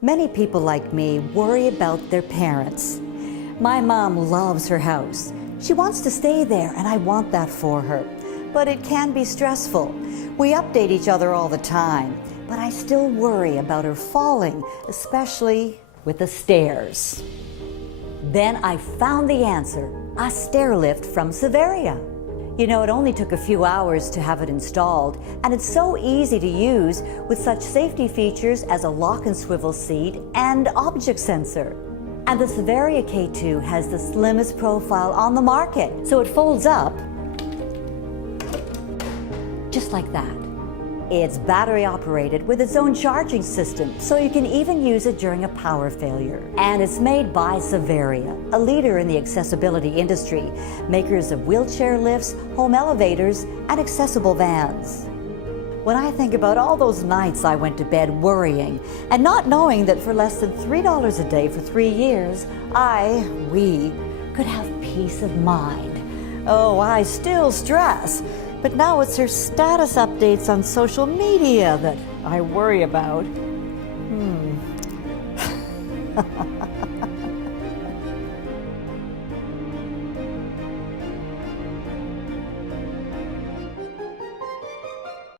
Many people like me worry about their parents. My mom loves her house. She wants to stay there, and I want that for her. But it can be stressful. We update each other all the time, but I still worry about her falling, especially with the stairs. Then I found the answer, a stairlift from Savaria. You know, it only took a few hours to have it installed, and it's so easy to use with such safety features as a lock and swivel seat and object sensor. And the Savaria K2 has the slimmest profile on the market, so it folds up just like that. It's battery operated with its own charging system, so you can even use it during a power failure. And it's made by Savaria, a leader in the accessibility industry, makers of wheelchair lifts, home elevators, and accessible vans. When I think about all those nights I went to bed worrying and not knowing that for less than $3 a day for 3 years, we could have peace of mind. Oh, I still stress. But now it's her status updates on social media that I worry about.